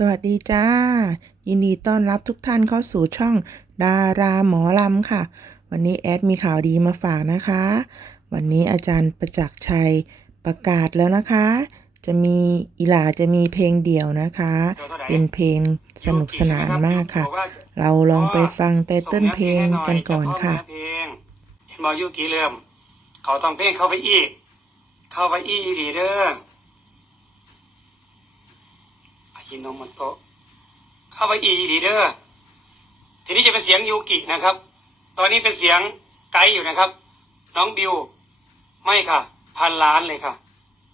สวัสดีจ้า ยินดีต้อนรับทุกท่านเข้าสู่ช่องดาราหมอลำค่ะ วันนี้แอดมีข่าวดีมาฝากนะคะ วันนี้อาจารย์ประจักษ์ชัยประกาศแล้วนะคะ จะมีอีหลาจะมีเพลงเดี่ยวนะคะ เป็นเพลงสนุกสนานมากค่ะ เราลองไปฟังไตเติ้ลเพลงกันก่อนค่ะเพลงเห็นบอยุกี่เริ่มเขาต้องเพลงเข้าไปอีก เข้าไปอีอีหลีเดอ ร์อายินโนมโตะเข้าไปอีอีลีเดอร์ทีนี้จะเป็นเสียงยูกินะครับ ตอนนี้เป็นเสียงไกด์อยู่นะครับ น้องบิว ไม่ค่ะพันล้านเลยค่ะ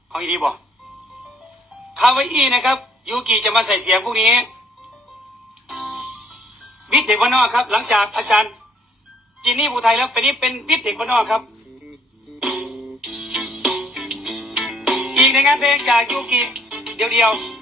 เอาอีดีบอกเข้าไปอีนะครับ ยูกิจะมาใส่เสียงพวกนี้วิทย์เด็กบ้านนอกครับ หลังจากอาจารย์จินนี่ภูไทยแล้วเป็นนี้เป็นวิทย์เด็กบ้านนอกครับ อีกในงานเพลงจากยูกิเดียวเ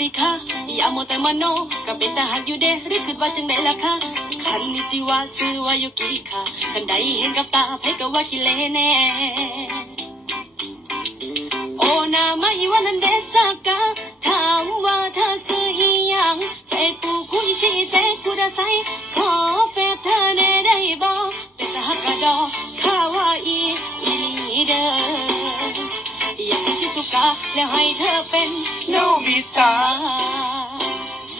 ดียวมักก็บอกดีค่ะอย่าโมวแต่มโนก็เป็นตาหักอยู่เด้หรือคิดว่าจังไดล่ะค่ะคันนี้จิวาซื้อว่ายุกิค่ะคันใดเห็นกับตาไผก็ว่าขี้เลแน่โอนามาอีวันนั้นเดสากาถามว่าเธอซื้ออีหยังเฟซบุ๊กคุยชีแต่กูด้ใส่ขอเฟซเธอแน่ได้บ่เป็นตาหักกะดอ สุกะแล้วให้เธอเป็นโนบิตะ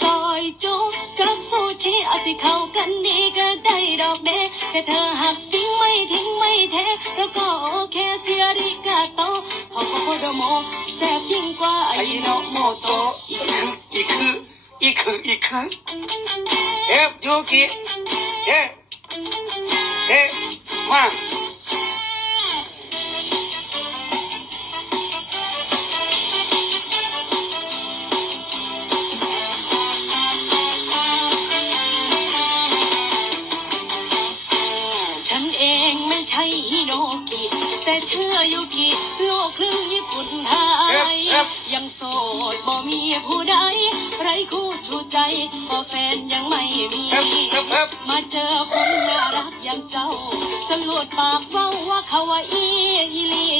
ซอยจุกับซูชิอาจสิเข้ากันดีก็ได้ดอกเดแต่เธอหักจริงไม่ทิ้งไม่แท้แล้วก็โอเคเสียริกาโตฮอกโคโดโมแซ่บยิ่งกว่าไอโนโมโตะอีกคืออีกคืออีกคืออีกคือเอฟยูกิเฮ้เฮ้มา แต่เชื่อยูกิโลกครึ่งญี่ปุ่นไทย ยังโสดบ่มีผู้ใดไรคู่ชูใจเพราะแฟนยังไม่มีเอฟเอฟเอฟมาเจอคนน่ารักอย่างเจ้าจะหลุดปากเว้าว่าเขาว่าอีอีหลีอยาก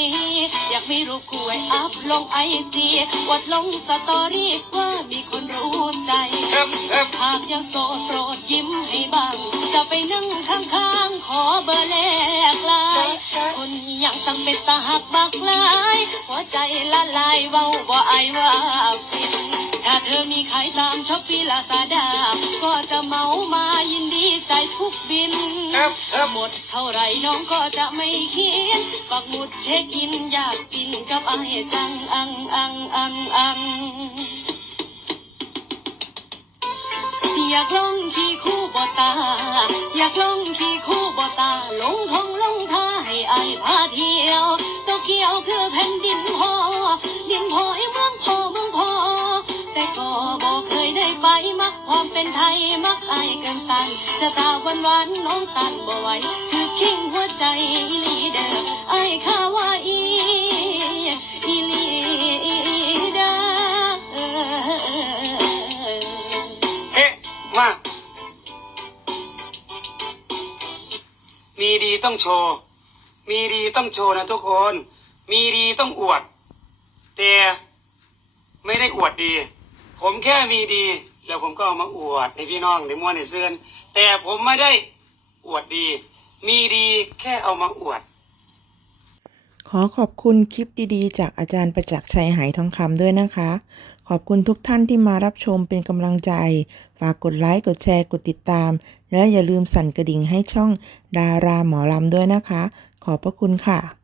มีรูปคู่ว้อัพลงไอจีวัดลงสตอรี่ว่ามีคนรู้ใจหากยังโสดโปรดยิ้มให้บ้าง จะไปนั่งข้างๆ ขอเบอร์แลกลาย คนอย่างสังเป็นตาหักบักลาย หัวใจละลายเว้าบ่อายว่าฟินถ้าเธอมีขายตามช้อปปี้ลาซาด้าก็จะเมามายินดี ทุกบินเอฟเอฟหมดเท่าไหรน้องก็จะไม่คิดปักหมุดเช็คอินอยากกินกับไอ้จังอังอังอังอังอยากลองขี่คู่บอตา อยากลองขี่คู่บอตา ลงทงลงท่าให้อายพาเที่ยวโตเกียวคือแผ่นดินพ่อดินพ่อไอ้เมืองพ่อ ความเป็นไทยมักอายกันตันจะตาหวานหวานน้องตันบ่ไหวคือคิงหัวใจอีลีเด้อไอ้ข้าว่าอีอีลีเด้อเฮ้มามีดีต้องโชว์ มีดีต้องโชว์นะทุกคน มีดีต้องอวด แต่ไม่ได้อวดดี ผมแค่มีดี แล้วผมก็เอามาอวดให้พี่น้องในมวลในเสื้อนแต่ผมไม่ได้อวดดี มีดีแค่เอามาอวด ขอขอบคุณคลิปดีๆ จากอาจารย์ประจักษ์ชัยหายทองคำด้วยนะคะ ขอบคุณทุกท่านที่มารับชมเป็นกำลังใจ ฝากกดไลค์ กดแชร์ กดติดตาม และอย่าลืมสั่นกระดิ่งให้ช่องดาราหมอลำด้วยนะคะ ขอบพระคุณค่ะ